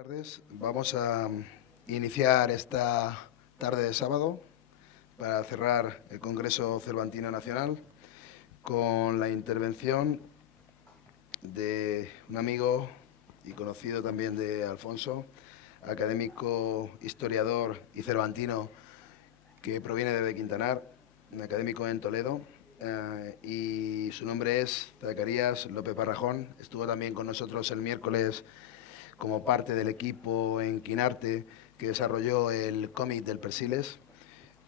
Buenas tardes. Vamos a iniciar esta tarde de sábado para cerrar el Congreso Cervantino Nacional con la intervención de un amigo y conocido también de Alfonso, académico, historiador y cervantino que proviene de Quintanar, un académico en Toledo, y su nombre es Zacarías López Barrajón. Estuvo también con nosotros el miércoles como parte del equipo en Quinarte que desarrolló el cómic del Persiles.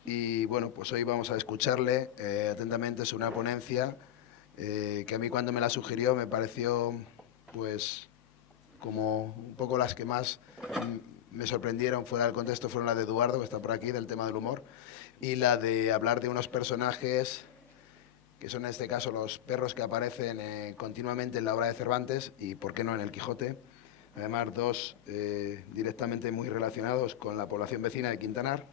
Y bueno, pues hoy vamos a escucharle atentamente sobre una ponencia que a mí cuando me la sugirió me pareció pues como un poco las que más me sorprendieron fuera del contexto fueron las de Eduardo, que está por aquí, del tema del humor, y la de hablar de unos personajes que son en este caso los perros que aparecen continuamente en la obra de Cervantes y, por qué no, en el Quijote. Además, dos directamente muy relacionados con la población vecina de Quintanar.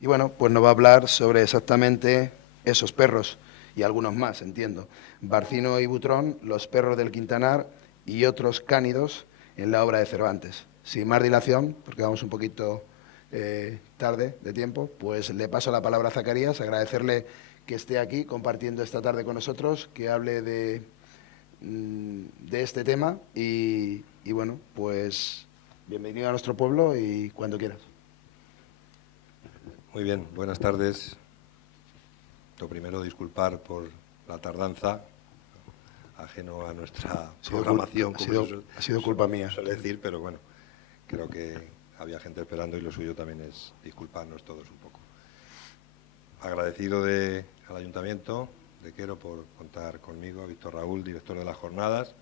Y bueno, pues nos va a hablar sobre exactamente esos perros y algunos más, entiendo. Barcino y Butrón, los perros del Quintanar y otros cánidos en la obra de Cervantes. Sin más dilación, porque vamos un poquito tarde de tiempo, pues le paso la palabra a Zacarías, agradecerle que esté aquí compartiendo esta tarde con nosotros, que hable de este tema y bueno, pues bienvenido a nuestro pueblo y cuando quieras. Muy bien, buenas tardes. Lo primero, disculpar por la tardanza, ajeno a nuestra programación. Ha sido culpa mía. Suele decir, pero bueno, creo que había gente esperando y lo suyo también es disculparnos todos un poco. Agradecido al Ayuntamiento de Quero por contar conmigo, a Víctor Raúl, director de las jornadas,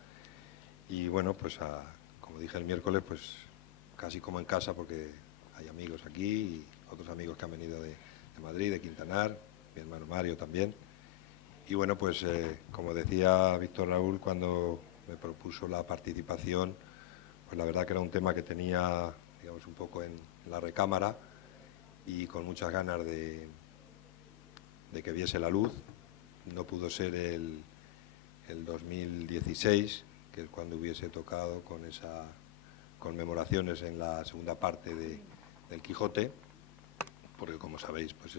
y bueno, pues como dije el miércoles, pues casi como en casa porque hay amigos aquí y otros amigos que han venido de Madrid, de Quintanar, mi hermano Mario también. Y bueno, pues como decía Víctor Raúl cuando me propuso la participación, pues la verdad que era un tema que tenía, digamos, un poco en la recámara y con muchas ganas de que viese la luz. No pudo ser el 2016, que es cuando hubiese tocado con esas conmemoraciones en la segunda parte del Quijote, porque como sabéis, pues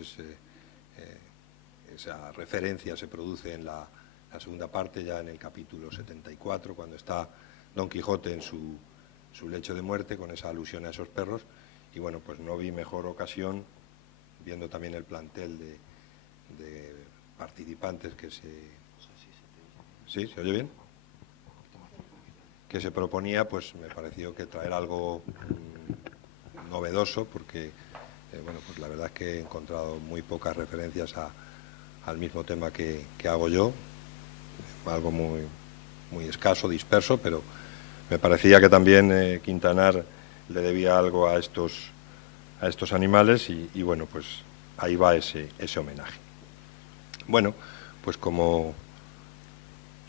esa referencia se produce en la segunda parte, ya en el capítulo 74, cuando está Don Quijote en su lecho de muerte, con esa alusión a esos perros, y bueno, pues no vi mejor ocasión, viendo también el plantel de participantes que ¿Sí? ¿Se oye bien? Que se proponía, pues me pareció que traer algo novedoso, porque bueno, pues la verdad es que he encontrado muy pocas referencias al mismo tema que hago yo, algo muy, muy escaso, disperso, pero me parecía que también Quintanar le debía algo a estos animales y bueno, pues ahí va ese homenaje. Bueno, pues como...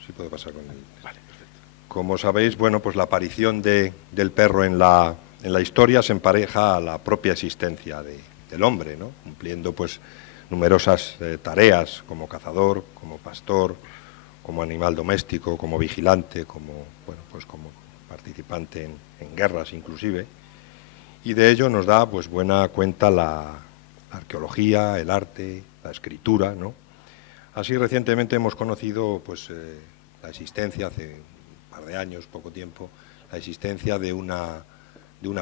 ¿Sí puedo pasar con él? Vale, perfecto. Como sabéis, bueno, pues la aparición del perro en la historia se empareja a la propia existencia del hombre, ¿no? Cumpliendo pues numerosas tareas como cazador, como pastor, como animal doméstico, como vigilante, como participante en guerras inclusive. Y de ello nos da pues buena cuenta la arqueología, el arte, la escritura, ¿no? Así recientemente hemos conocido pues la existencia, hace un par de años, poco tiempo, la existencia de una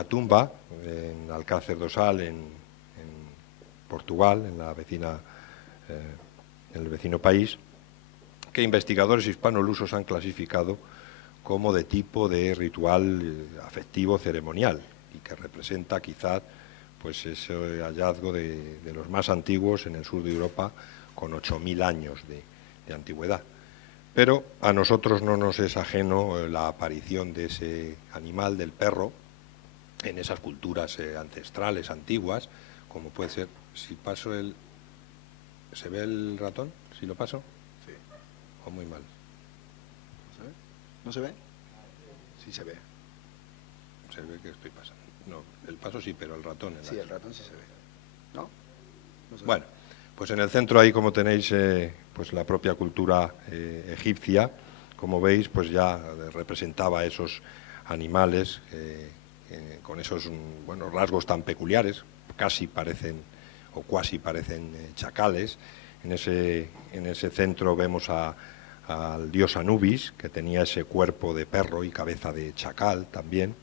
tumba en Alcácer do Sal, en Portugal, en el vecino país, que investigadores hispanolusos han clasificado como de tipo de ritual afectivo ceremonial y que representa quizás pues ese hallazgo de los más antiguos en el sur de Europa, con 8.000 años de antigüedad. Pero a nosotros no nos es ajeno la aparición de ese animal, del perro, en esas culturas ancestrales, antiguas, como puede ser, si paso el... ¿Se ve el ratón? ¿Si lo paso? Sí. ¿O muy mal? ¿Se ve? ¿No se ve? Sí se ve. Se ve que estoy pasando. No, el paso sí, pero el ratón... Sí, el ratón sí se ve. ¿No? No se ve. Bueno, pues en el centro ahí, como tenéis pues la propia cultura egipcia, como veis, pues ya representaba esos animales con esos rasgos tan peculiares, casi parecen chacales. En ese centro vemos al dios Anubis, que tenía ese cuerpo de perro y cabeza de chacal también,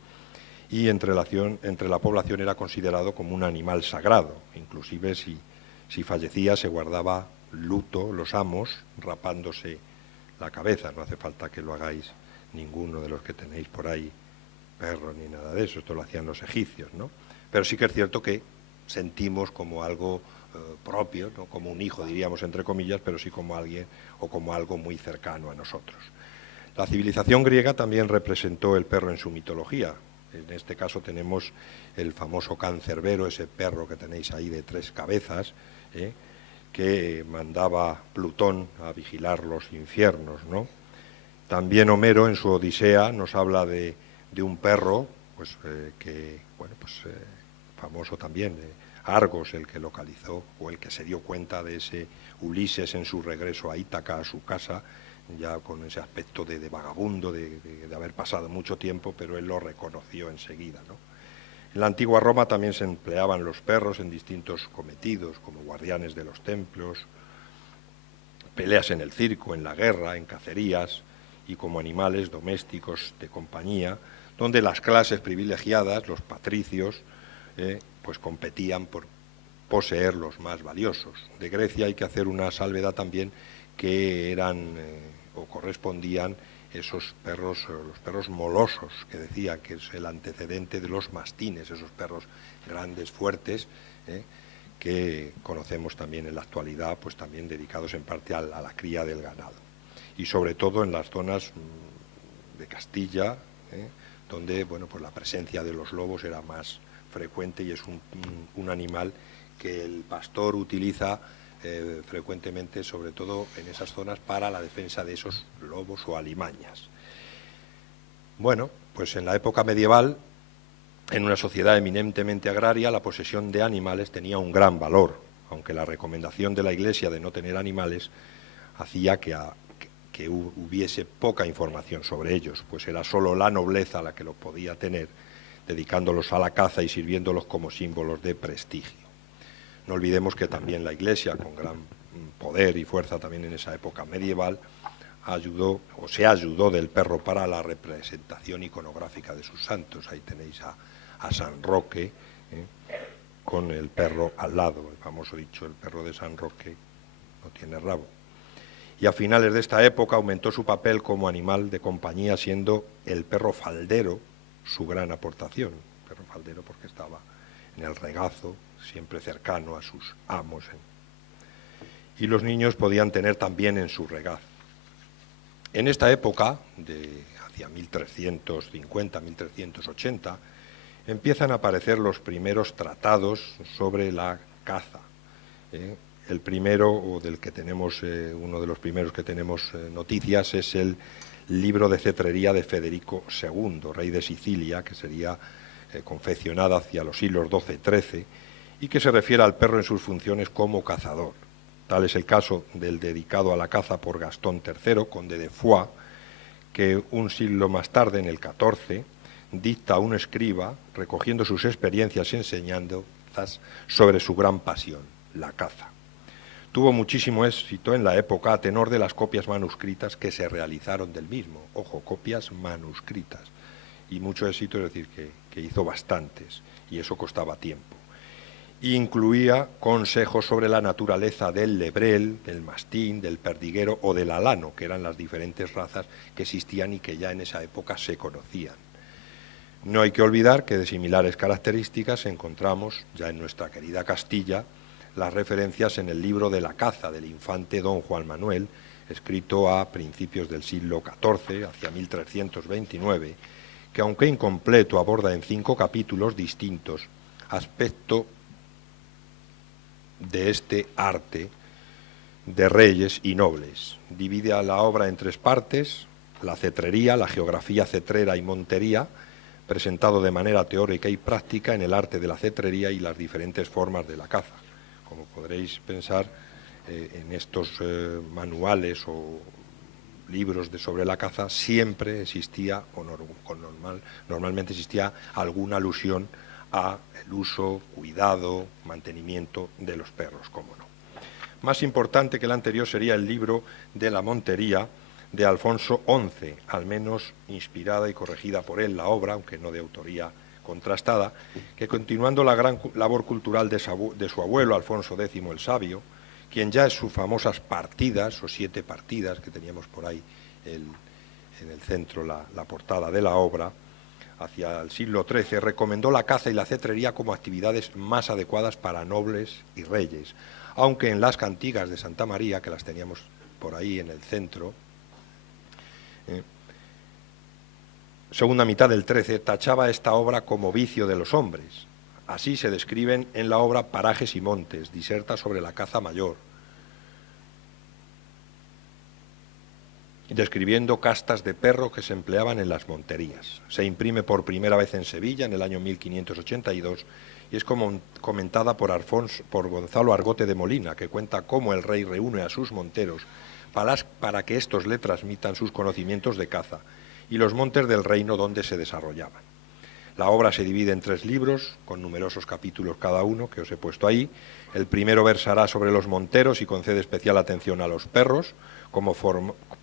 y entre la población era considerado como un animal sagrado. Inclusive si fallecía se guardaba luto los amos rapándose la cabeza. No hace falta que lo hagáis ninguno de los que tenéis por ahí perro ni nada de eso, esto lo hacían los egipcios, ¿no? Pero sí que es cierto que sentimos como algo propio, ¿no? Como un hijo, diríamos entre comillas, pero sí como alguien o como algo muy cercano a nosotros. La civilización griega también representó el perro en su mitología. En este caso tenemos el famoso Cancerbero, ese perro que tenéis ahí de 3 cabezas, que mandaba Plutón a vigilar los infiernos, ¿no? También Homero en su Odisea nos habla de un perro, famoso también, Argos, el que localizó o el que se dio cuenta de ese Ulises en su regreso a Ítaca, a su casa, ya con ese aspecto de vagabundo, de haber pasado mucho tiempo, pero él lo reconoció enseguida, ¿no? En la antigua Roma también se empleaban los perros en distintos cometidos, como guardianes de los templos, peleas en el circo, en la guerra, en cacerías, y como animales domésticos de compañía, donde las clases privilegiadas, los patricios, pues competían por poseer los más valiosos. De Grecia hay que hacer una salvedad también, que eran o correspondían esos perros, los perros molosos, que decía que es el antecedente de los mastines, esos perros grandes, fuertes, que conocemos también en la actualidad, pues también dedicados en parte a la cría del ganado. Y sobre todo en las zonas de Castilla, donde pues la presencia de los lobos era más frecuente y es un animal que el pastor utiliza frecuentemente, sobre todo en esas zonas, para la defensa de esos lobos o alimañas. Bueno, pues en la época medieval, en una sociedad eminentemente agraria, la posesión de animales tenía un gran valor, aunque la recomendación de la Iglesia de no tener animales hacía que hubiese poca información sobre ellos, pues era solo la nobleza la que los podía tener, dedicándolos a la caza y sirviéndolos como símbolos de prestigio. No olvidemos que también la Iglesia, con gran poder y fuerza también en esa época medieval, se ayudó del perro para la representación iconográfica de sus santos. Ahí tenéis a San Roque, con el perro al lado, el famoso dicho, el perro de San Roque no tiene rabo. Y a finales de esta época aumentó su papel como animal de compañía, siendo el perro faldero su gran aportación. El perro faldero porque estaba en el regazo, siempre cercano a sus amos. Y los niños podían tener también en su regazo. En esta época, hacia 1350, 1380, empiezan a aparecer los primeros tratados sobre la caza. El primero, o del que tenemos, uno de los primeros que tenemos noticias, es el libro de cetrería de Federico II, rey de Sicilia, que sería confeccionada hacia los siglos XII-XIII, y que se refiere al perro en sus funciones como cazador. Tal es el caso del dedicado a la caza por Gastón III, conde de Foix, que un siglo más tarde, en el XIV, dicta a un escriba, recogiendo sus experiencias y enseñando sobre su gran pasión, la caza. Tuvo muchísimo éxito en la época a tenor de las copias manuscritas que se realizaron del mismo. Ojo, copias manuscritas. Y mucho éxito, es decir, que hizo bastantes, y eso costaba tiempo. Incluía consejos sobre la naturaleza del lebrel, del mastín, del perdiguero o del alano, que eran las diferentes razas que existían y que ya en esa época se conocían. No hay que olvidar que de similares características encontramos, ya en nuestra querida Castilla, las referencias en el libro de la caza del infante don Juan Manuel, escrito a principios del siglo XIV, hacia 1329, que aunque incompleto aborda en 5 capítulos distintos aspectos de este arte de reyes y nobles. Divide a la obra en 3 partes: la cetrería, la geografía cetrera y montería, presentado de manera teórica y práctica en el arte de la cetrería y las diferentes formas de la caza. Como podréis pensar, en estos manuales o libros sobre la caza siempre existía, normalmente existía alguna alusión a el uso, cuidado, mantenimiento de los perros, cómo no. Más importante que el anterior sería el libro de la Montería de Alfonso XI, al menos inspirada y corregida por él la obra, aunque no de autoría contrastada, que continuando la gran labor cultural de su abuelo, Alfonso X el Sabio, quien ya en sus famosas partidas, o 7 partidas, que teníamos por ahí en el centro la portada de la obra, hacia el siglo XIII, recomendó la caza y la cetrería como actividades más adecuadas para nobles y reyes, aunque en las cantigas de Santa María, que las teníamos por ahí en el centro, segunda mitad del XIII, tachaba esta obra como vicio de los hombres. Así se describen en la obra Parajes y Montes, diserta sobre la caza mayor, describiendo castas de perro que se empleaban en las monterías. Se imprime por primera vez en Sevilla en el año 1582 y es comentada por Gonzalo Argote de Molina, que cuenta cómo el rey reúne a sus monteros para que éstos le transmitan sus conocimientos de caza y los montes del reino donde se desarrollaban. La obra se divide en 3 libros, con numerosos capítulos cada uno, que os he puesto ahí. El primero versará sobre los monteros y concede especial atención a los perros,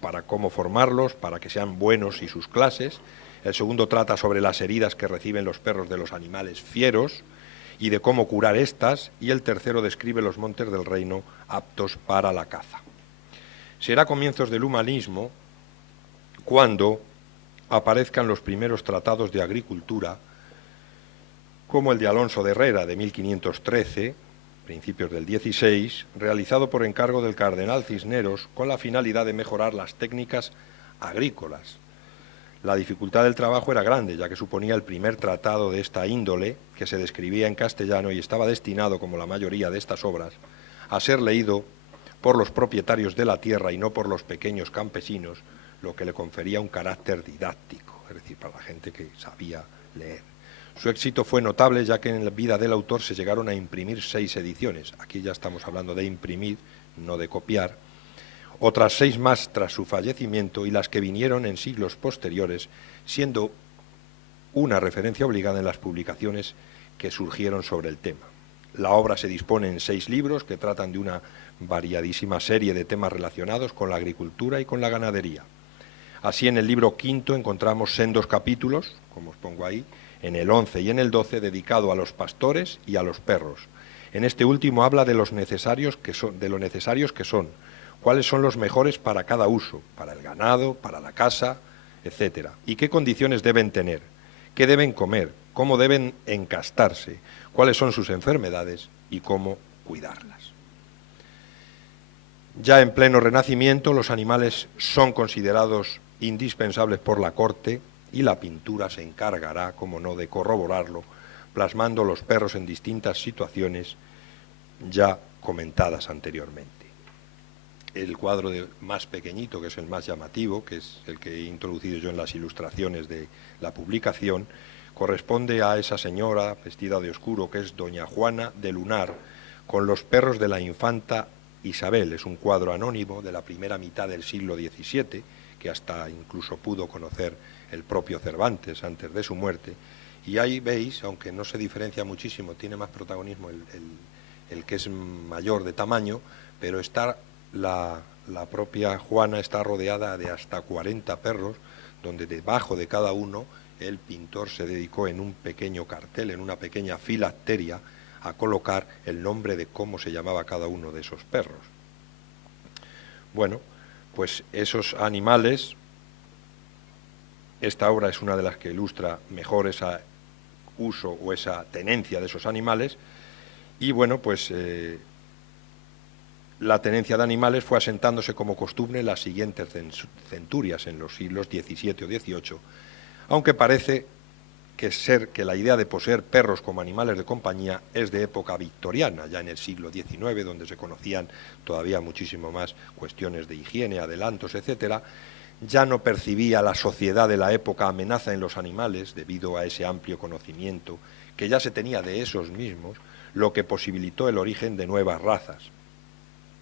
para cómo formarlos, para que sean buenos y sus clases. El segundo trata sobre las heridas que reciben los perros de los animales fieros y de cómo curar estas, y el tercero describe los montes del reino aptos para la caza. Será comienzos del humanismo cuando aparezcan los primeros tratados de agricultura, como el de Alonso de Herrera de 1513, principios del 16, realizado por encargo del cardenal Cisneros con la finalidad de mejorar las técnicas agrícolas. La dificultad del trabajo era grande, ya que suponía el primer tratado de esta índole, que se describía en castellano y estaba destinado, como la mayoría de estas obras, a ser leído por los propietarios de la tierra y no por los pequeños campesinos, lo que le confería un carácter didáctico, es decir, para la gente que sabía leer. Su éxito fue notable, ya que en la vida del autor se llegaron a imprimir 6 ediciones. Aquí ya estamos hablando de imprimir, no de copiar. Otras 6 más tras su fallecimiento y las que vinieron en siglos posteriores, siendo una referencia obligada en las publicaciones que surgieron sobre el tema. La obra se dispone en 6 libros que tratan de una variadísima serie de temas relacionados con la agricultura y con la ganadería. Así, en el libro quinto encontramos sendos capítulos, como os pongo ahí, en el 11 y en el 12, dedicado a los pastores y a los perros. En este último habla de lo necesarios que son, cuáles son los mejores para cada uso, para el ganado, para la casa, etc. Y qué condiciones deben tener, qué deben comer, cómo deben encastarse, cuáles son sus enfermedades y cómo cuidarlas. Ya en pleno Renacimiento, los animales son considerados indispensables por la corte y la pintura se encargará, como no, de corroborarlo, plasmando los perros en distintas situaciones ya comentadas anteriormente. El cuadro más pequeñito, que es el más llamativo, que es el que he introducido yo en las ilustraciones de la publicación, corresponde a esa señora vestida de oscuro, que es doña Juana de Lunar, con los perros de la infanta Isabel. Es un cuadro anónimo de la primera mitad del siglo XVII, que hasta incluso pudo conocer el propio Cervantes antes de su muerte, y ahí veis, aunque no se diferencia muchísimo, tiene más protagonismo el que es mayor de tamaño, pero está la propia Juana está rodeada de hasta 40 perros, donde debajo de cada uno el pintor se dedicó en un pequeño cartel, en una pequeña filacteria, a colocar el nombre de cómo se llamaba cada uno de esos perros. Bueno, pues esos animales, esta obra es una de las que ilustra mejor ese uso o esa tenencia de esos animales, y bueno, pues la tenencia de animales fue asentándose como costumbre en las siguientes centurias, en los siglos XVII o XVIII, aunque parece que la idea de poseer perros como animales de compañía es de época victoriana, ya en el siglo XIX, donde se conocían todavía muchísimo más cuestiones de higiene, adelantos, etcétera. Ya no percibía la sociedad de la época amenaza en los animales, debido a ese amplio conocimiento que ya se tenía de esos mismos, lo que posibilitó el origen de nuevas razas.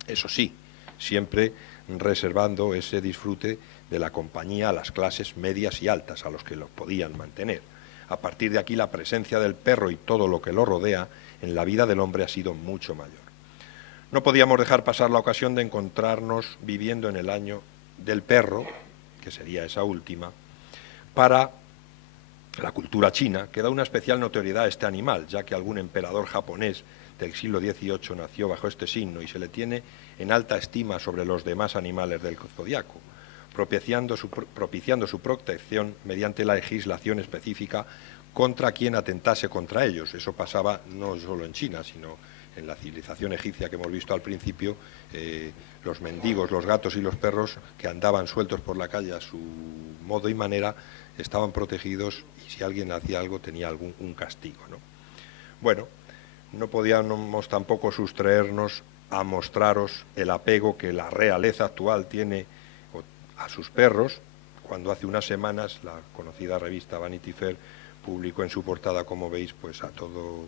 Eso sí, siempre reservando ese disfrute de la compañía a las clases medias y altas, a los que los podían mantener. A partir de aquí la presencia del perro y todo lo que lo rodea en la vida del hombre ha sido mucho mayor. No podíamos dejar pasar la ocasión de encontrarnos viviendo en el año del perro, que sería esa última, para la cultura china, que da una especial notoriedad a este animal, ya que algún emperador japonés del siglo XVIII nació bajo este signo y se le tiene en alta estima sobre los demás animales del zodiaco, propiciando su protección mediante la legislación específica contra quien atentase contra ellos. Eso pasaba no solo en China, sino en la civilización egipcia que hemos visto al principio. Los mendigos, los gatos y los perros que andaban sueltos por la calle a su modo y manera estaban protegidos, y si alguien hacía algo tenía un castigo, ¿no? Bueno, no podíamos tampoco sustraernos a mostraros el apego que la realeza actual tiene a sus perros, cuando hace unas semanas la conocida revista Vanity Fair publicó en su portada, como veis, pues a todo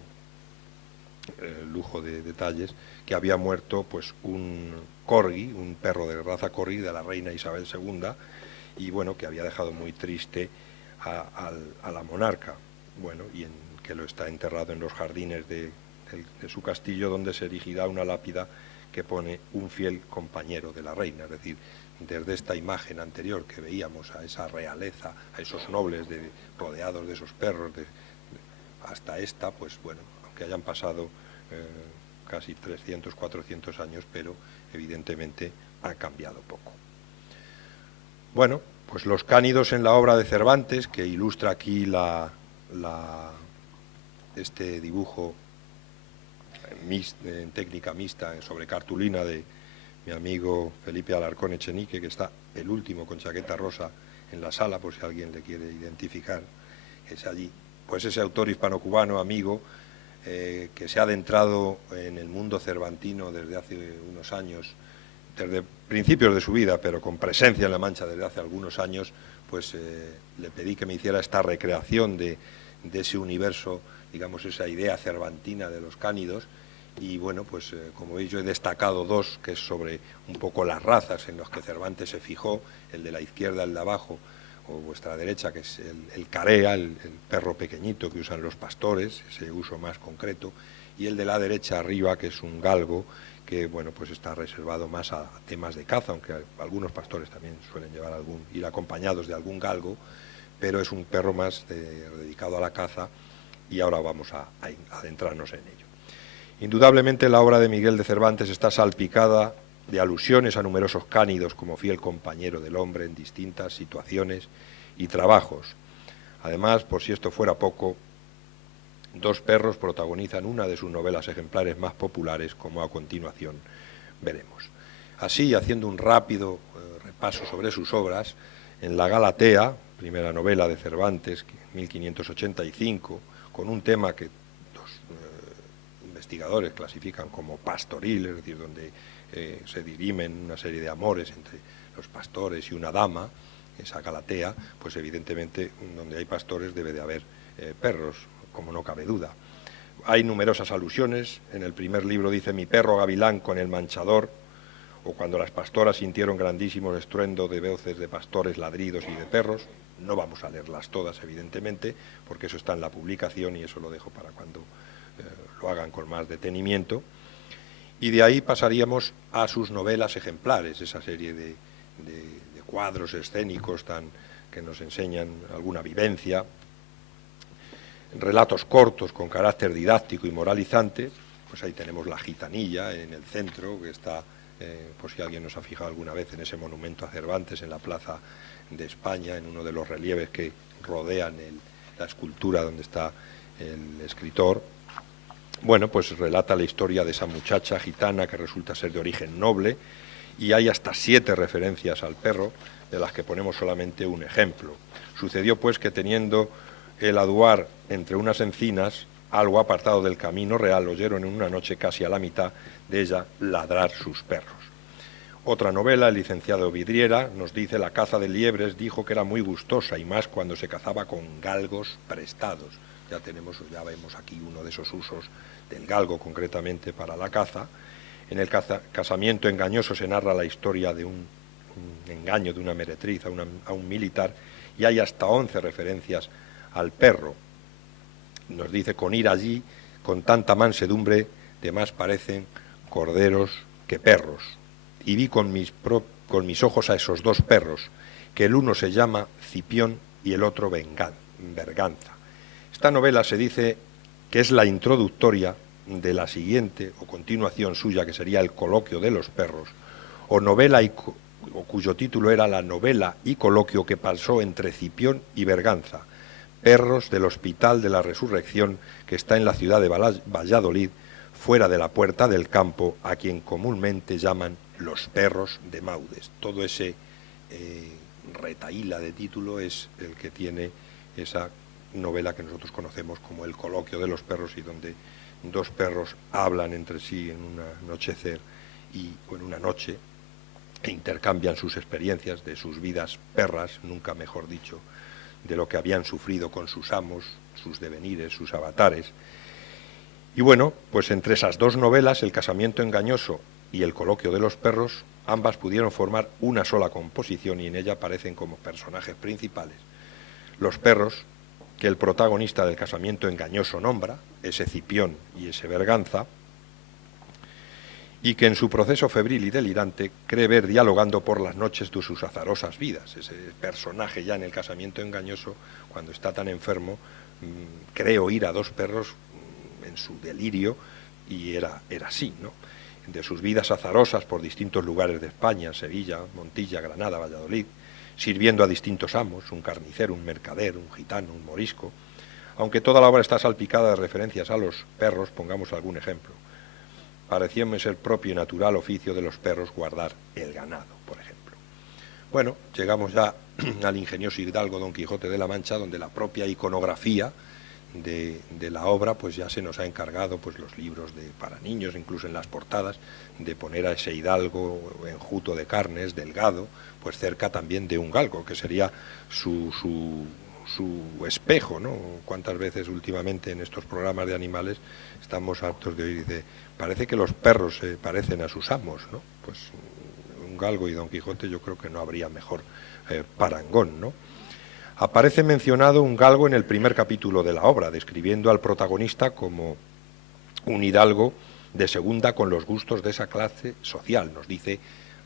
lujo de detalles, que había muerto pues un corgi, un perro de raza corgi de la reina Isabel II, y bueno, que había dejado muy triste a la monarca, bueno, y que lo está enterrado en los jardines de su castillo, donde se erigirá una lápida que pone un fiel compañero de la reina. Es decir, desde esta imagen anterior que veíamos a esa realeza, a esos nobles rodeados de esos perros, hasta esta, pues bueno, aunque hayan pasado casi 300, 400 años, pero evidentemente ha cambiado poco. Bueno, pues los cánidos en la obra de Cervantes, que ilustra aquí este dibujo en técnica mixta sobre cartulina de mi amigo Felipe Alarcón Echenique, que está el último con chaqueta rosa en la sala, por si alguien le quiere identificar, es allí. Pues ese autor hispano-cubano, amigo, que se ha adentrado en el mundo cervantino desde hace unos años, desde principios de su vida, pero con presencia en La Mancha desde hace algunos años, pues le pedí que me hiciera esta recreación de ese universo, digamos, esa idea cervantina de los cánidos. Y bueno, pues como veis, yo he destacado dos, que es sobre un poco las razas en las que Cervantes se fijó, el de la izquierda, el de abajo, o vuestra derecha, que es el carea, el perro pequeñito que usan los pastores, ese uso más concreto, y el de la derecha arriba, que es un galgo, que bueno, pues está reservado más a temas de caza, aunque algunos pastores también suelen ir acompañados de algún galgo, pero es un perro más dedicado a la caza, y ahora vamos a adentrarnos en ello. Indudablemente la obra de Miguel de Cervantes está salpicada de alusiones a numerosos cánidos como fiel compañero del hombre en distintas situaciones y trabajos. Además, por si esto fuera poco, dos perros protagonizan una de sus novelas ejemplares más populares, como a continuación veremos. Así, haciendo un rápido repaso sobre sus obras, en La Galatea, primera novela de Cervantes, 1585, con un tema que los investigadores clasifican como pastoril, es decir, donde se dirimen una serie de amores entre los pastores y una dama, esa Galatea, pues evidentemente donde hay pastores debe de haber perros, como no cabe duda. Hay numerosas alusiones. En el primer libro dice: mi perro gavilán con el manchador, o cuando las pastoras sintieron grandísimos estruendo de voces de pastores, ladridos y de perros. No vamos a leerlas todas, evidentemente, porque eso está en la publicación y eso lo dejo para cuando lo hagan con más detenimiento. Y de ahí pasaríamos a sus novelas ejemplares, esa serie de cuadros escénicos que nos enseñan alguna vivencia, relatos cortos con carácter didáctico y moralizante. Pues ahí tenemos La Gitanilla en el centro, que está, por si alguien nos ha fijado alguna vez, en ese monumento a Cervantes en la Plaza de España, en uno de los relieves que rodean la escultura donde está el escritor. Bueno, pues relata la historia de esa muchacha gitana que resulta ser de origen noble, y hay hasta 7 referencias al perro, de las que ponemos solamente un ejemplo. Sucedió pues que, teniendo el aduar entre unas encinas, algo apartado del camino real, oyeron en una noche casi a la mitad de ella ladrar sus perros. Otra novela, El licenciado Vidriera, nos dice: la caza de liebres dijo que era muy gustosa, y más cuando se cazaba con galgos prestados. Ya vemos aquí uno de esos usos del galgo concretamente para la caza. En el casamiento engañoso se narra la historia de un un engaño de una meretriz a un militar, y hay hasta 11 referencias al perro. Nos dice: con ir allí, con tanta mansedumbre, de más parecen corderos que perros. Y vi con mis ojos a esos dos perros, que el uno se llama Cipión y el otro Berganza. Esta novela se dice que es la introductoria de la siguiente o continuación suya, que sería El coloquio de los perros, o novela o cuyo título era La novela y coloquio que pasó entre Cipión y Berganza, perros del Hospital de la Resurrección, que está en la ciudad de Valladolid, fuera de la Puerta del Campo, a quien comúnmente llaman los perros de Maudes. Todo ese retahíla de título es el que tiene esa novela que nosotros conocemos como El coloquio de los perros, y donde dos perros hablan entre sí en un anochecer o en una noche, e intercambian sus experiencias de sus vidas perras, nunca mejor dicho, de lo que habían sufrido con sus amos, sus devenires, sus avatares. Y bueno, pues entre esas dos novelas, El casamiento engañoso y El coloquio de los perros, ambas pudieron formar una sola composición, y en ella aparecen como personajes principales los perros que el protagonista del casamiento engañoso nombra, ese Cipión y ese Berganza, y que en su proceso febril y delirante cree ver dialogando por las noches de sus azarosas vidas. Ese personaje ya en El casamiento engañoso, cuando está tan enfermo, cree oír a dos perros en su delirio, y era así, ¿no? De sus vidas azarosas por distintos lugares de España, Sevilla, Montilla, Granada, Valladolid, sirviendo a distintos amos, un carnicero, un mercader, un gitano, un morisco. Aunque toda la obra está salpicada de referencias a los perros, pongamos algún ejemplo. Parecíame ser propio y natural oficio de los perros guardar el ganado, por ejemplo. Bueno, llegamos ya al ingenioso hidalgo Don Quijote de la Mancha, donde la propia iconografía de la obra pues ya se nos ha encargado, pues los libros para niños, incluso en las portadas, de poner a ese hidalgo enjuto de carnes, delgado, pues cerca también de un galgo, que sería su espejo, ¿no? Cuántas veces últimamente en estos programas de animales estamos hartos de oír, parece que los perros se parecen a sus amos, ¿no? Pues un galgo y Don Quijote, yo creo que no habría mejor parangón, ¿no? Aparece mencionado un galgo en el primer capítulo de la obra, describiendo al protagonista como un hidalgo de segunda con los gustos de esa clase social. Nos dice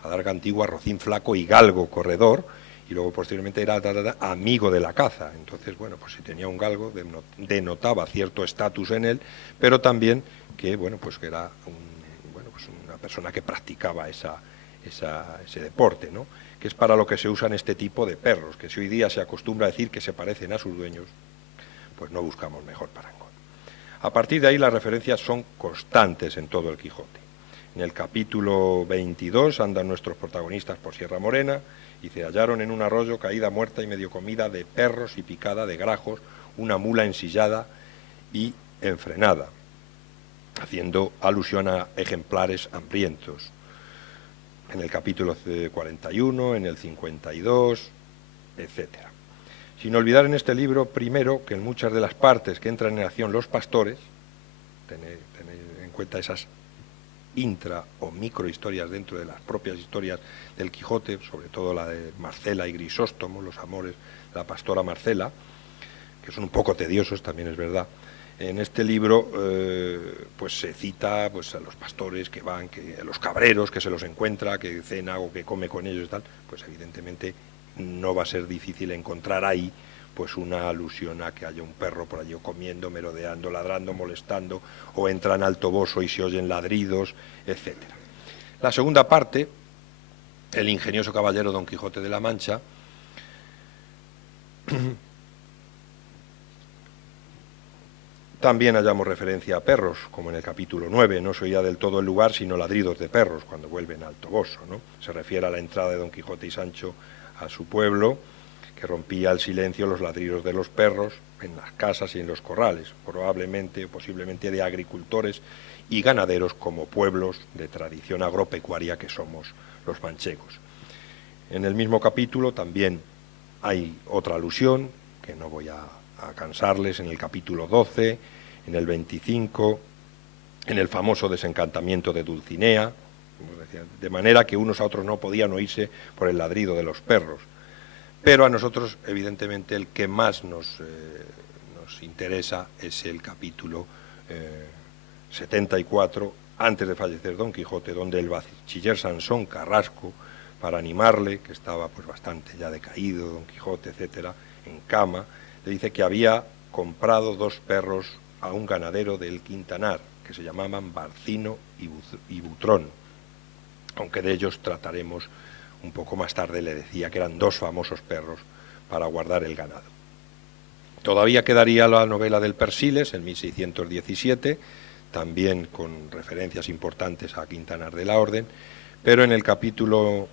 adarga antigua, rocín flaco y galgo corredor, y luego posteriormente era amigo de la caza. Entonces, bueno, pues si tenía un galgo denotaba cierto estatus en él, pero también que, bueno, pues que era una persona que practicaba ese deporte, ¿no? Que es para lo que se usan este tipo de perros, que si hoy día se acostumbra a decir que se parecen a sus dueños, pues no buscamos mejor parangón. A partir de ahí las referencias son constantes en todo el Quijote. En el capítulo 22 andan nuestros protagonistas por Sierra Morena y se hallaron en un arroyo caída muerta y medio comida de perros y picada de grajos, una mula ensillada y enfrenada, haciendo alusión a ejemplares hambrientos. En el capítulo 41, en el 52, etcétera. Sin olvidar en este libro, primero, que en muchas de las partes que entran en acción los pastores, tener en cuenta esas intra o microhistorias dentro de las propias historias del Quijote, sobre todo la de Marcela y Grisóstomo, los amores de la pastora Marcela, que son un poco tediosos, también es verdad. En este libro pues se cita pues a los pastores que van, a los cabreros que se los encuentra, que cena o que come con ellos y tal. Pues evidentemente no va a ser difícil encontrar ahí pues una alusión a que haya un perro por allí comiendo, merodeando, ladrando, molestando, o entran al toboso y se oyen ladridos, etcétera. La segunda parte, el ingenioso caballero Don Quijote de la Mancha, también hallamos referencia a perros, como en el capítulo 9, no se oía del todo el lugar, sino ladridos de perros cuando vuelven al toboso, ¿no? Se refiere a la entrada de Don Quijote y Sancho a su pueblo, que rompía el silencio los ladridos de los perros en las casas y en los corrales, probablemente, posiblemente de agricultores y ganaderos como pueblos de tradición agropecuaria que somos los manchegos. En el mismo capítulo también hay otra alusión, que no voy a cansarles, en el capítulo 12, en el 25, en el famoso desencantamiento de Dulcinea, de manera que unos a otros no podían oírse por el ladrido de los perros. Pero a nosotros, evidentemente, el que más nos interesa es el capítulo 74, antes de fallecer Don Quijote, donde el bachiller Sansón Carrasco, para animarle, que estaba pues bastante ya decaído, Don Quijote, etcétera, en cama, le dice que había comprado 2 perros a un ganadero del Quintanar, que se llamaban Barcino y Butrón, aunque de ellos trataremos un poco más tarde. Le decía que eran 2 famosos perros para guardar el ganado. Todavía quedaría la novela del Persiles, en 1617, también con referencias importantes a Quintanar de la Orden, pero en el capítulo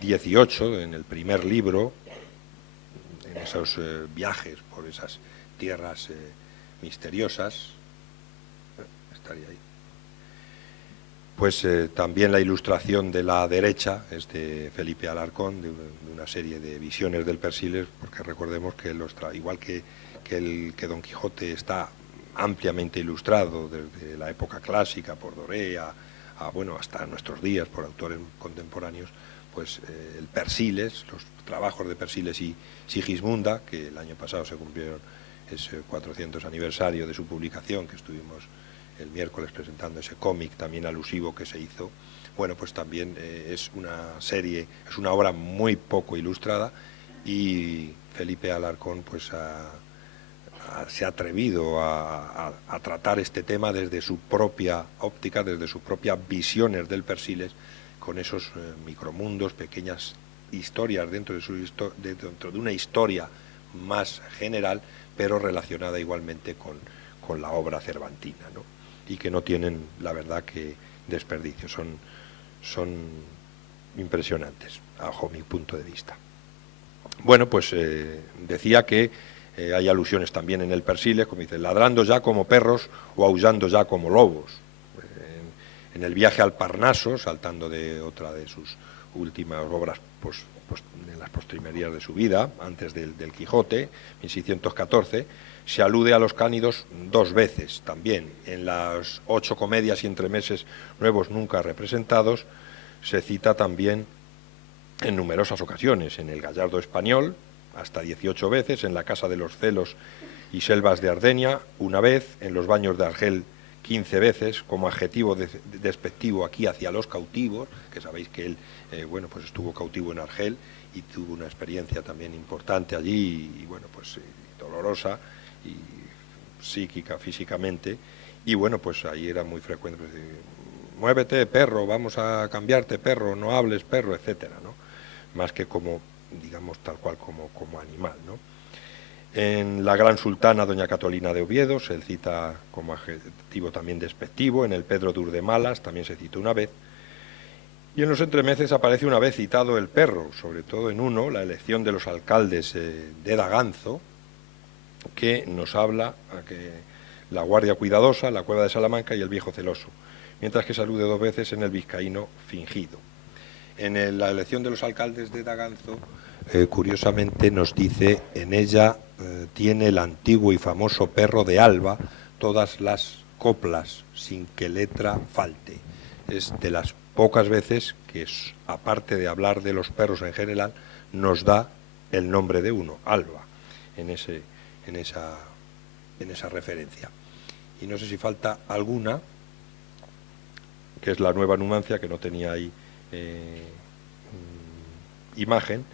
18, en el primer libro, en esos viajes por esas tierras misteriosas, estaría ahí, pues también la ilustración de la derecha es de Felipe Alarcón, de una serie de visiones del Persiles, porque recordemos que igual que Don Quijote está ampliamente ilustrado desde la época clásica por Doré bueno, hasta nuestros días por autores contemporáneos, pues el Persiles, los trabajos de Persiles y Sigismunda, que el año pasado se cumplieron ese 400 aniversario de su publicación, que estuvimos el miércoles presentando ese cómic también alusivo que se hizo. Bueno, pues también es una serie, es una obra muy poco ilustrada, y Felipe Alarcón pues se ha atrevido a tratar este tema desde su propia óptica, desde sus propias visiones del Persiles, con esos micromundos, pequeñas historias dentro de una historia más general, pero relacionada igualmente con la obra cervantina, ¿no? Y que no tienen, la verdad, que desperdicio, son impresionantes, bajo mi punto de vista. Bueno, pues decía que hay alusiones también en el Persiles, como dice, ladrando ya como perros o aullando ya como lobos. En el viaje al Parnaso, saltando de otra de sus últimas obras, pues en las postrimerías de su vida, antes del Quijote, 1614, se alude a los cánidos 2 veces también. En las 8 comedias y entremeses nuevos nunca representados, se cita también en numerosas ocasiones, en el Gallardo Español, hasta 18 veces, en la Casa de los Celos y Selvas de Ardenia, 1 vez, en los Baños de Argel 15 veces, como adjetivo despectivo aquí hacia los cautivos, que sabéis que él bueno, pues estuvo cautivo en Argel y tuvo una experiencia también importante allí, y bueno, pues dolorosa y psíquica, físicamente, y bueno, pues ahí era muy frecuente decir, muévete, perro, vamos a cambiarte, perro, no hables, perro, etcétera, ¿no? Más que como, digamos, tal cual como animal, ¿no? En la Gran Sultana, doña Catolina de Oviedo, se cita como adjetivo también despectivo. En el Pedro de Urdemalas también se cita 1 vez. Y en los entremeses aparece 1 vez citado el perro, sobre todo en uno, la elección de los alcaldes de Daganzo, que nos habla a que la guardia cuidadosa, la cueva de Salamanca y el viejo celoso, mientras que se alude 2 veces en el vizcaíno fingido. En la elección de los alcaldes de Daganzo, curiosamente nos dice, en ella tiene el antiguo y famoso perro de Alba todas las coplas, sin que letra falte. Es de las pocas veces que, aparte de hablar de los perros en general, nos da el nombre de uno, Alba, en esa referencia. Y no sé si falta alguna, que es la nueva Numancia, que no tenía ahí imagen.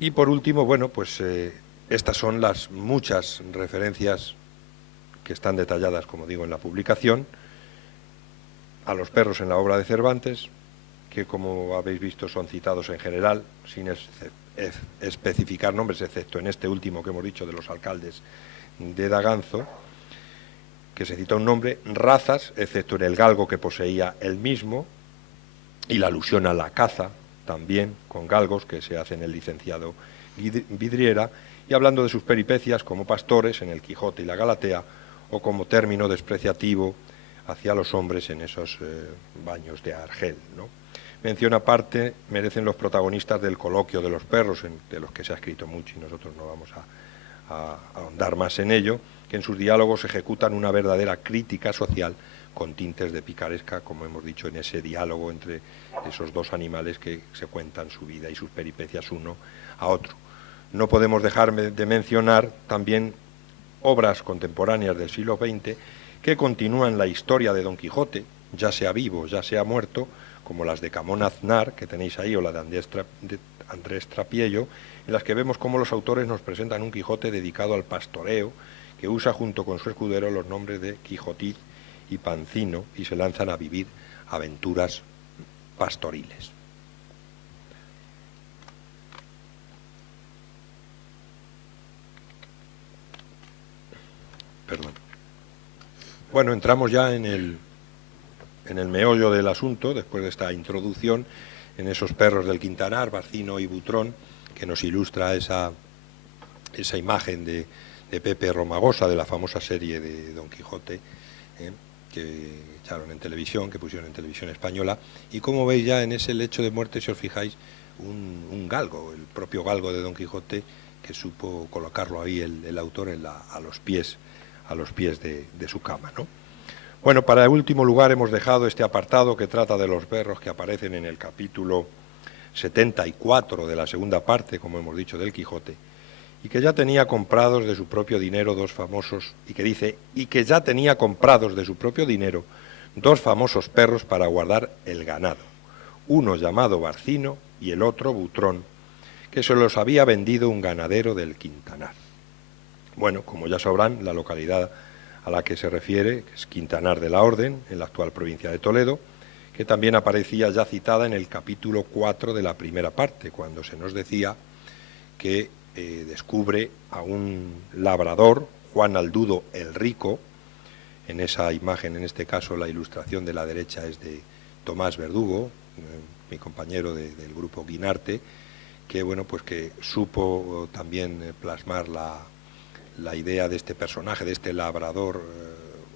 Y por último, bueno, pues estas son las muchas referencias que están detalladas, como digo, en la publicación, a los perros en la obra de Cervantes, que como habéis visto son citados en general, sin especificar nombres, excepto en este último que hemos dicho de los alcaldes de Daganzo, que se cita un nombre, razas, excepto en el galgo que poseía él mismo, y la alusión a la caza, también con galgos, que se hace en el licenciado Vidriera, y hablando de sus peripecias como pastores en el Quijote y la Galatea, o como término despreciativo hacia los hombres en esos baños de Argel, ¿no? Mención aparte merecen los protagonistas del coloquio de los perros, de los que se ha escrito mucho y nosotros no vamos ahondar más en ello, que en sus diálogos ejecutan una verdadera crítica social con tintes de picaresca, como hemos dicho, en ese diálogo entre esos dos animales que se cuentan su vida y sus peripecias uno a otro. No podemos dejar de mencionar también obras contemporáneas del siglo XX que continúan la historia de Don Quijote, ya sea vivo, ya sea muerto, como las de Camón Aznar, que tenéis ahí, o la de Andrés Trapiello, en las que vemos cómo los autores nos presentan un Quijote dedicado al pastoreo, que usa junto con su escudero los nombres de Quijotiz y Pancino, y se lanzan a vivir aventuras pastoriles. Perdón. Bueno, entramos ya en el meollo del asunto, después de esta introducción, en esos perros del Quintanar, Barcino y Butrón, que nos ilustra esa imagen de Pepe Romagosa, de la famosa serie de Don Quijote, que echaron en televisión, que pusieron en televisión española, y como veis ya en ese lecho de muerte, si os fijáis, un galgo, el propio galgo de Don Quijote, que supo colocarlo ahí el autor a los pies de su cama, ¿no? Bueno, para el último lugar hemos dejado este apartado que trata de los perros que aparecen en el capítulo 74 de la segunda parte, como hemos dicho, del Quijote, y que ya tenía comprados de su propio dinero dos famosos, que ya tenía comprados de su propio dinero dos famosos perros para guardar el ganado, uno llamado Barcino y el otro Butrón, que se los había vendido un ganadero del Quintanar. Bueno, como ya sabrán, la localidad a la que se refiere, que es Quintanar de la Orden, en la actual provincia de Toledo, que también aparecía ya citada en el capítulo 4 de la primera parte, cuando se nos decía que descubre a un labrador, Juan Aldudo el Rico. En esa imagen, en este caso, la ilustración de la derecha es de Tomás Verdugo, mi compañero del grupo Guinarte, que bueno, pues que supo también plasmar la idea de este personaje, de este labrador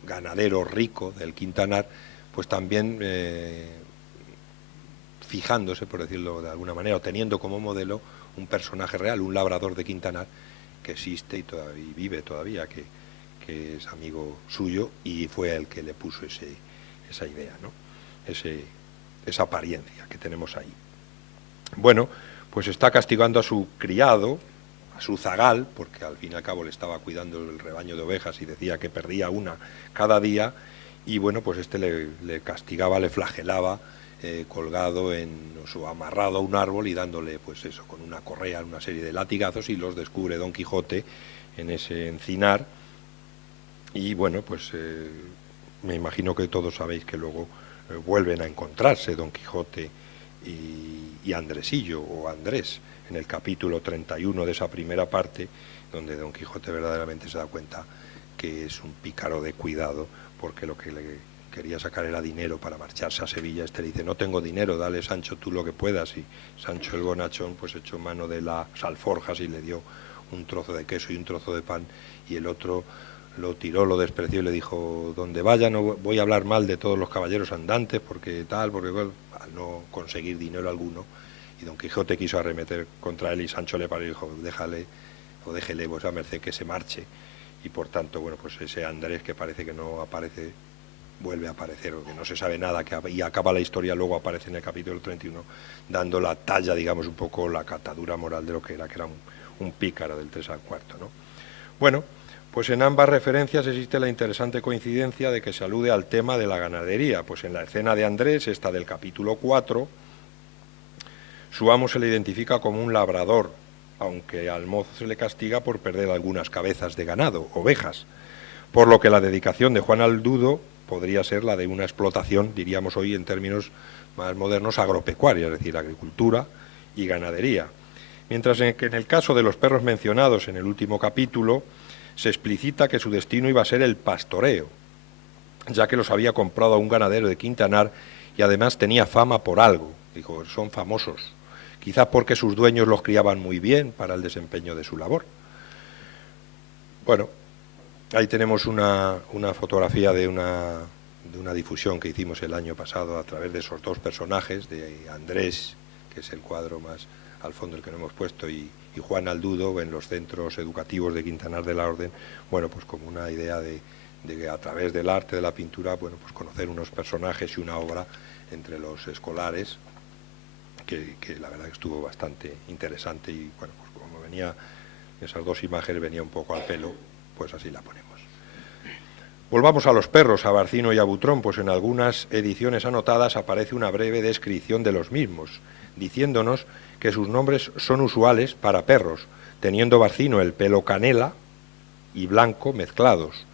ganadero rico del Quintanar, pues también fijándose, por decirlo de alguna manera, o teniendo como modelo un personaje real, un labrador de Quintanar que existe y vive todavía, que es amigo suyo y fue el que le puso esa idea, ¿no? Esa apariencia que tenemos ahí. Bueno, pues está castigando a su criado, a su zagal, porque al fin y al cabo le estaba cuidando el rebaño de ovejas y decía que perdía una cada día, y bueno, pues este le castigaba, le flagelaba, colgado amarrado a un árbol y dándole pues eso, con una correa, una serie de latigazos, y los descubre Don Quijote en ese encinar, y bueno, pues me imagino que todos sabéis que luego vuelven a encontrarse Don Quijote y Andresillo, o Andrés, en el capítulo 31 de esa primera parte, donde Don Quijote verdaderamente se da cuenta que es un pícaro de cuidado, porque lo que le quería sacar era dinero para marcharse a Sevilla. Este le dice: no tengo dinero, dale, Sancho, tú lo que puedas. Y Sancho el bonachón pues echó mano de las alforjas y le dio un trozo de queso y un trozo de pan, y el otro lo tiró, lo despreció y le dijo: donde vaya no voy a hablar mal de todos los caballeros andantes, porque bueno, al no conseguir dinero alguno. Y Don Quijote quiso arremeter contra él, y Sancho le paró y dijo: déjele vuesa merced que se marche. Y por tanto, bueno, pues ese Andrés, que parece que no aparece, vuelve a aparecer, o que no se sabe nada, y acaba la historia, luego aparece en el capítulo 31, dando la talla, digamos, un poco la catadura moral de lo que era un pícaro del 3 al 4, ¿no? Bueno, pues en ambas referencias existe la interesante coincidencia de que se alude al tema de la ganadería. Pues en la escena de Andrés, esta del capítulo 4, su amo se le identifica como un labrador, aunque al mozo se le castiga por perder algunas cabezas de ganado, ovejas, por lo que la dedicación de Juan Aldudo podría ser la de una explotación, diríamos hoy en términos más modernos, agropecuaria, es decir, agricultura y ganadería. Mientras que en el caso de los perros mencionados en el último capítulo, se explicita que su destino iba a ser el pastoreo, ya que los había comprado a un ganadero de Quintanar y además tenía fama por algo. Dijo: son famosos, quizá porque sus dueños los criaban muy bien para el desempeño de su labor. Bueno, ahí tenemos una fotografía de una difusión que hicimos el año pasado a través de esos dos personajes, de Andrés, que que es el cuadro más al fondo, el que no hemos puesto, y Juan Aldudo en los centros educativos de Quintanar de la Orden, bueno, pues como una idea de que a través del arte, de la pintura, bueno, pues conocer unos personajes y una obra entre los escolares, que la verdad que estuvo bastante interesante, y bueno, pues como venía, esas dos imágenes venía un poco al pelo, pues así la ponemos. Volvamos a los perros, a Barcino y a Butrón, pues en algunas ediciones anotadas aparece una breve descripción de los mismos, diciéndonos que sus nombres son usuales para perros, teniendo Barcino el pelo canela y blanco mezclados,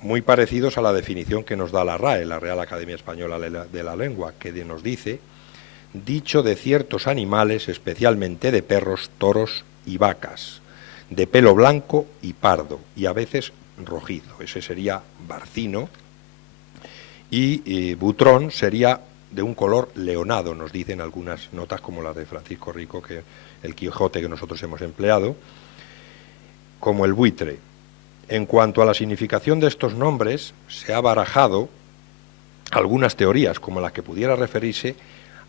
muy parecidos a la definición que nos da la RAE, la Real Academia Española de la Lengua, que nos dice: dicho de ciertos animales, especialmente de perros, toros y vacas, de pelo blanco y pardo, y a veces rojizo. Ese sería Barcino, y Butrón sería de un color leonado, nos dicen algunas notas como la de Francisco Rico, que el Quijote que nosotros hemos empleado, como el buitre. En cuanto a la significación de estos nombres, se ha barajado algunas teorías, como la que pudiera referirse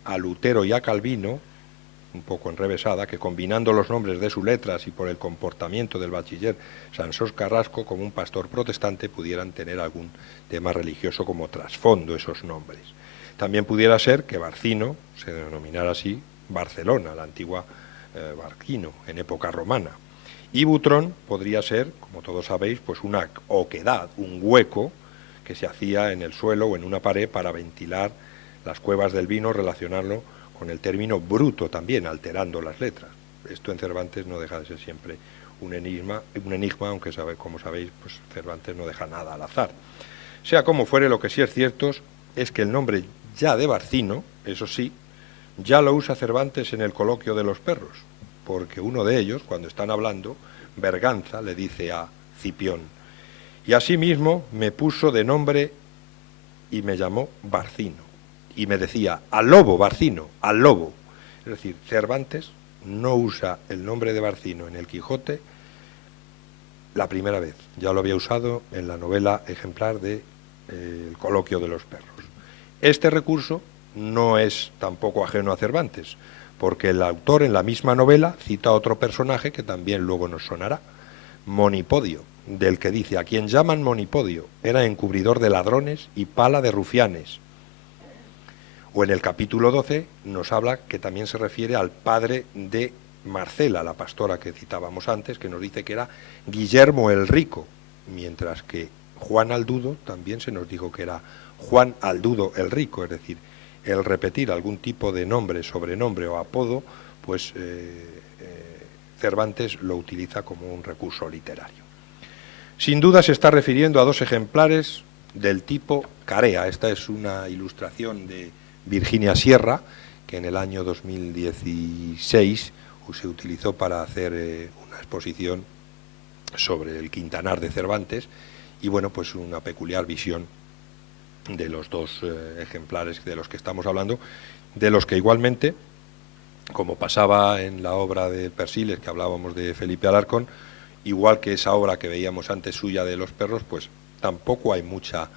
a Lutero y a Calvino, un poco enrevesada, que combinando los nombres de sus letras y por el comportamiento del bachiller Sansós Carrasco como un pastor protestante pudieran tener algún tema religioso como trasfondo esos nombres. También pudiera ser que Barcino se denominara así Barcelona, la antigua Barquino, en época romana. Y Butrón podría ser, como todos sabéis, pues una oquedad, un hueco que se hacía en el suelo o en una pared para ventilar las cuevas del vino, relacionarlo con el término bruto también, alterando las letras. Esto en Cervantes no deja de ser siempre un enigma, aunque como sabéis, pues Cervantes no deja nada al azar. Sea como fuere, lo que sí es cierto es que el nombre ya de Barcino, eso sí, ya lo usa Cervantes en el coloquio de los perros, porque uno de ellos, cuando están hablando, Berganza le dice a Cipión: y asimismo me puso de nombre y me llamó Barcino, y me decía: al lobo, Barcino, al lobo. Es decir, Cervantes no usa el nombre de Barcino en el Quijote la primera vez, ya lo había usado en la novela ejemplar de El coloquio de los perros. Este recurso no es tampoco ajeno a Cervantes, porque el autor en la misma novela cita a otro personaje que también luego nos sonará, Monipodio, del que dice: a quien llaman Monipodio, era encubridor de ladrones y pala de rufianes. O en el capítulo 12 nos habla que también se refiere al padre de Marcela, la pastora que citábamos antes, que nos dice que era Guillermo el Rico, mientras que Juan Aldudo también se nos dijo que era Juan Aldudo el Rico. Es decir, el repetir algún tipo de nombre, sobrenombre o apodo, pues Cervantes lo utiliza como un recurso literario. Sin duda se está refiriendo a dos ejemplares del tipo Carea. Esta es una ilustración de Virginia Sierra, que en el año 2016 se utilizó para hacer una exposición sobre el Quintanar de Cervantes, y bueno, pues una peculiar visión de los dos ejemplares de los que estamos hablando, de los que igualmente, como pasaba en la obra de Persiles, que hablábamos de Felipe Alarcón, igual que esa obra que veíamos antes suya de los perros, pues tampoco hay mucha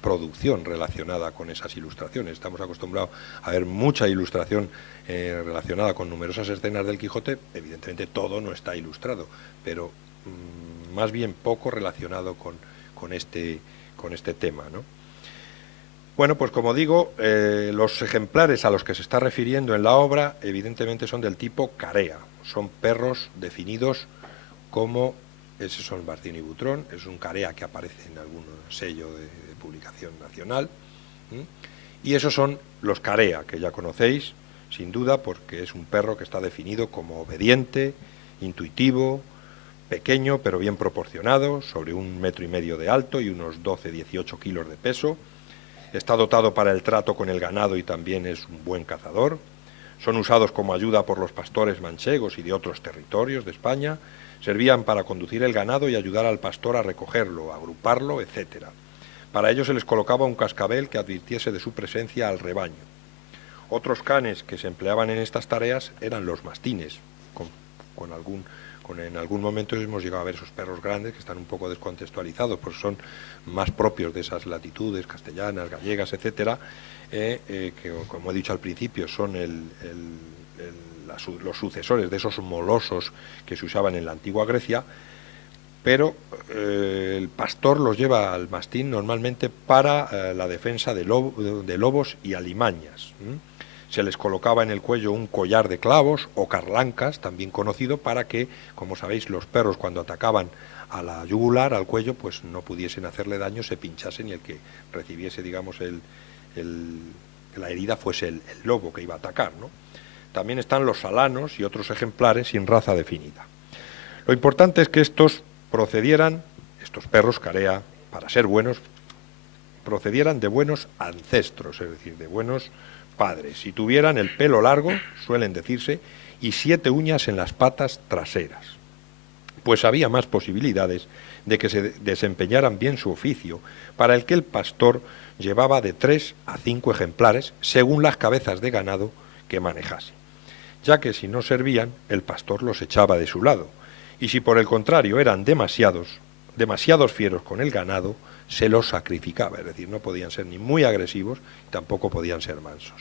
producción relacionada con esas ilustraciones. Estamos acostumbrados a ver mucha ilustración relacionada con numerosas escenas del Quijote. Evidentemente todo no está ilustrado, pero más bien poco relacionado con este tema, ¿no? Bueno, pues como digo, los ejemplares a los que se está refiriendo en la obra evidentemente son del tipo Carea. Son perros definidos como, esos son Barcino y Butrón, es un Carea que aparece en algún sello de publicación nacional, y esos son los Carea, que ya conocéis, sin duda, porque es un perro que está definido como obediente, intuitivo, pequeño pero bien proporcionado, sobre 1,5 metros de alto y unos 12-18 kilos de peso. Está dotado para el trato con el ganado y también es un buen cazador. Son usados como ayuda por los pastores manchegos y de otros territorios de España. Servían para conducir el ganado y ayudar al pastor a recogerlo, a agruparlo, etc. Para ello se les colocaba un cascabel que advirtiese de su presencia al rebaño. Otros canes que se empleaban en estas tareas eran los mastines. En algún momento hemos llegado a ver esos perros grandes que están un poco descontextualizados, porque son más propios de esas latitudes castellanas, gallegas, etcétera. que como he dicho al principio son los sucesores de esos molosos que se usaban en la antigua Grecia, pero el pastor los lleva al mastín normalmente para la defensa de lobos y alimañas. Se les colocaba en el cuello un collar de clavos o carlancas, también conocido, para que, como sabéis, los perros cuando atacaban a la yugular, al cuello, pues no pudiesen hacerle daño, se pinchasen y el que recibiese, digamos, la herida fuese el lobo que iba a atacar, ¿no? También están los alanos y otros ejemplares sin raza definida. Lo importante es que estos perros carea, para ser buenos, procedieran de buenos ancestros, es decir, de buenos padres, y tuvieran el pelo largo, suelen decirse, y 7 uñas en las patas traseras, pues había más posibilidades de que se desempeñaran bien su oficio, para el que el pastor llevaba de 3 a 5 ejemplares, según las cabezas de ganado que manejase, ya que si no servían, el pastor los echaba de su lado, y si por el contrario eran demasiados fieros con el ganado, se los sacrificaba, es decir, no podían ser ni muy agresivos, tampoco podían ser mansos.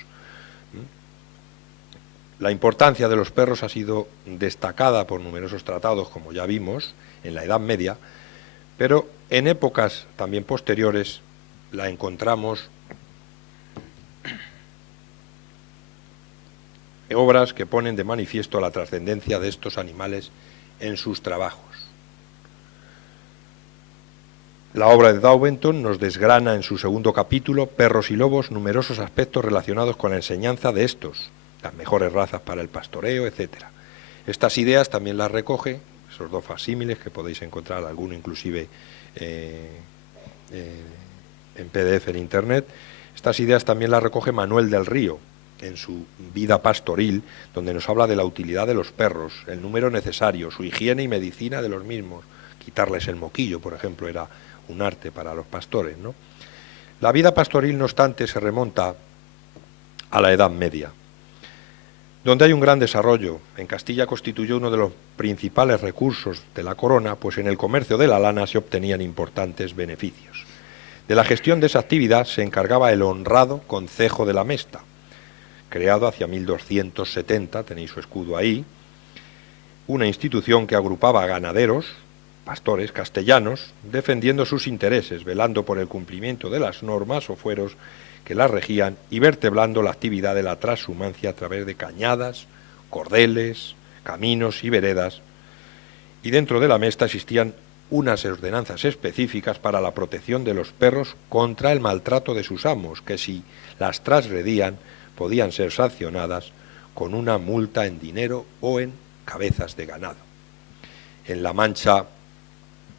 La importancia de los perros ha sido destacada por numerosos tratados, como ya vimos, en la Edad Media, pero en épocas también posteriores la encontramos en obras que ponen de manifiesto la trascendencia de estos animales en sus trabajos. La obra de Daubenton nos desgrana en su segundo capítulo, Perros y Lobos, numerosos aspectos relacionados con la enseñanza de estos, las mejores razas para el pastoreo, etc. Estas ideas también las recoge, esos 2 facsímiles que podéis encontrar, alguno inclusive en PDF en Internet. Estas ideas también las recoge Manuel del Río en su Vida pastoril, donde nos habla de la utilidad de los perros, el número necesario, su higiene y medicina de los mismos. Quitarles el moquillo, por ejemplo, era un arte para los pastores, ¿no? La vida pastoril, no obstante, se remonta a la Edad Media, donde hay un gran desarrollo. En Castilla constituyó uno de los principales recursos de la corona, pues en el comercio de la lana se obtenían importantes beneficios. De la gestión de esa actividad se encargaba el honrado Concejo de la Mesta, creado hacia 1270, tenéis su escudo ahí, una institución que agrupaba a ganaderos, pastores castellanos, defendiendo sus intereses, velando por el cumplimiento de las normas o fueros que las regían y vertebrando la actividad de la transhumancia a través de cañadas, cordeles, caminos y veredas. Y dentro de la Mesta existían unas ordenanzas específicas para la protección de los perros contra el maltrato de sus amos, que si las transgredían podían ser sancionadas con una multa en dinero o en cabezas de ganado. En La Mancha,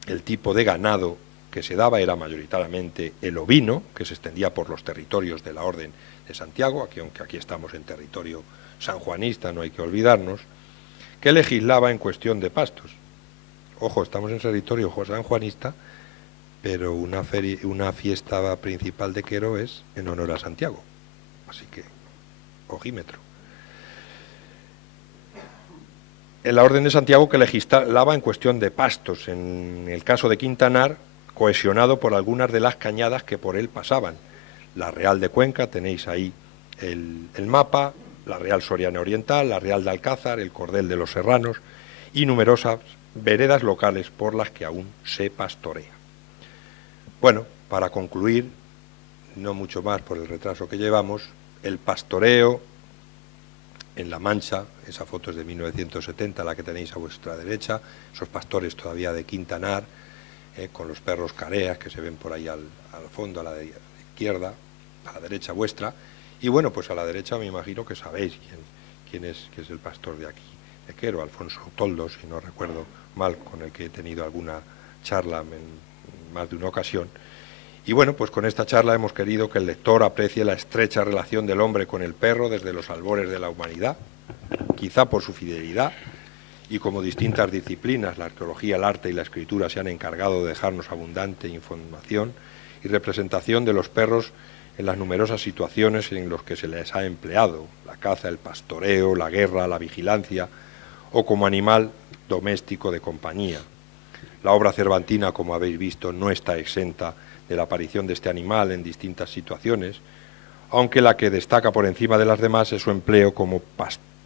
el tipo de ganado que se daba era mayoritariamente el ovino, que se extendía por los territorios de la Orden de Santiago, aunque aquí estamos en territorio sanjuanista, no hay que olvidarnos, que legislaba en cuestión de pastos. Ojo, estamos en territorio sanjuanista, pero una fiesta principal de Quero es en honor a Santiago, así que ojímetro. En la Orden de Santiago, que legislaba en cuestión de pastos, en el caso de Quintanar, cohesionado por algunas de las cañadas que por él pasaban. La Real de Cuenca, tenéis ahí el mapa, la Real Soriana Oriental, la Real de Alcázar, el Cordel de los Serranos y numerosas veredas locales por las que aún se pastorea. Bueno, para concluir, no mucho más por el retraso que llevamos, el pastoreo en La Mancha, esa foto es de 1970, la que tenéis a vuestra derecha, esos pastores todavía de Quintanar, con los perros careas que se ven por ahí al fondo, a la izquierda, a la derecha vuestra, y bueno, pues a la derecha me imagino que sabéis quién es el pastor de aquí, de Quero, Alfonso Toldo, si no recuerdo mal, con el que he tenido alguna charla en más de una ocasión. Y bueno, pues con esta charla hemos querido que el lector aprecie la estrecha relación del hombre con el perro desde los albores de la humanidad, quizá por su fidelidad, y como distintas disciplinas, la arqueología, el arte y la escritura se han encargado de dejarnos abundante información y representación de los perros en las numerosas situaciones en las que se les ha empleado, la caza, el pastoreo, la guerra, la vigilancia, o como animal doméstico de compañía. La obra cervantina, como habéis visto, no está exenta de la aparición de este animal en distintas situaciones, aunque la que destaca por encima de las demás es su empleo como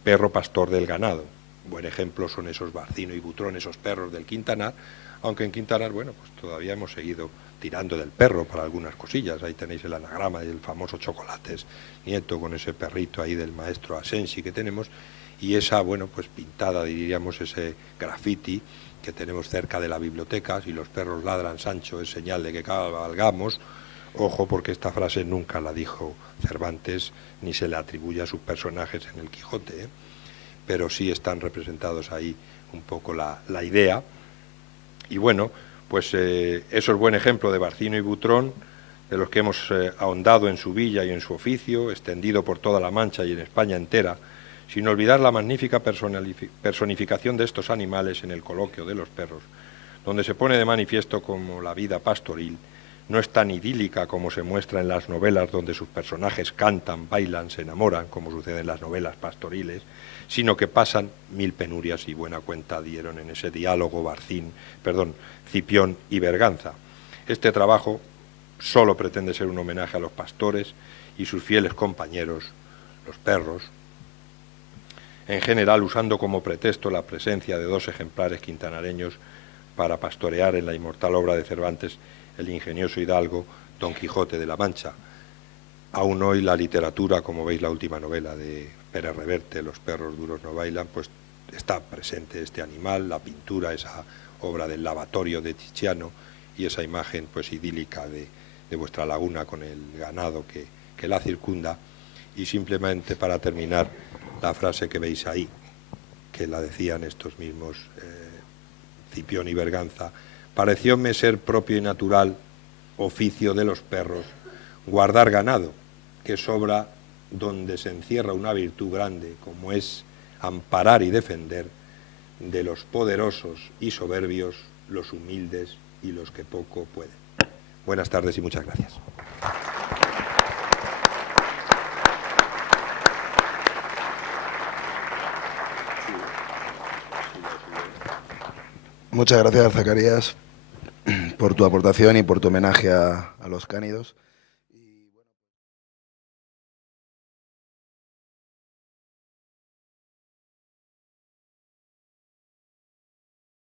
perro pastor del ganado. Buen ejemplo son esos Barcino y Butrón, esos perros del Quintanar, aunque en Quintanar, bueno, pues todavía hemos seguido tirando del perro para algunas cosillas. Ahí tenéis el anagrama del famoso Chocolates Nieto con ese perrito ahí del maestro Asensi que tenemos, y esa, bueno, pues pintada, diríamos, ese graffiti que tenemos cerca de la biblioteca: si los perros ladran, Sancho, es señal de que cabalgamos. Ojo, porque esta frase nunca la dijo Cervantes, ni se le atribuye a sus personajes en el Quijote, pero sí están representados ahí un poco la idea. Y bueno, pues eso es buen ejemplo de Barcino y Butrón, de los que hemos ahondado en su villa y en su oficio, extendido por toda la Mancha y en España entera, sin olvidar la magnífica personificación de estos animales en el coloquio de los perros, donde se pone de manifiesto como la vida pastoril no es tan idílica como se muestra en las novelas, donde sus personajes cantan, bailan, se enamoran, como sucede en las novelas pastoriles, sino que pasan mil penurias, y buena cuenta dieron en ese diálogo Cipión y Berganza. Este trabajo solo pretende ser un homenaje a los pastores y sus fieles compañeros, los perros, en general, usando como pretexto la presencia de 2 ejemplares quintanareños para pastorear en la inmortal obra de Cervantes el ingenioso hidalgo Don Quijote de la Mancha. Aún hoy la literatura, como veis la última novela de Pérez Reverte, Los perros duros no bailan, pues está presente este animal, la pintura, esa obra del lavatorio de Tiziano, y esa imagen pues idílica de vuestra laguna con el ganado que la circunda. Y simplemente, para terminar, la frase que veis ahí, que la decían estos mismos Cipión y Berganza: parecióme ser propio y natural oficio de los perros guardar ganado, que sobra donde se encierra una virtud grande, como es amparar y defender de los poderosos y soberbios los humildes y los que poco pueden. Buenas tardes y muchas gracias. Muchas gracias, Zacarías, por tu aportación y por tu homenaje a los cánidos.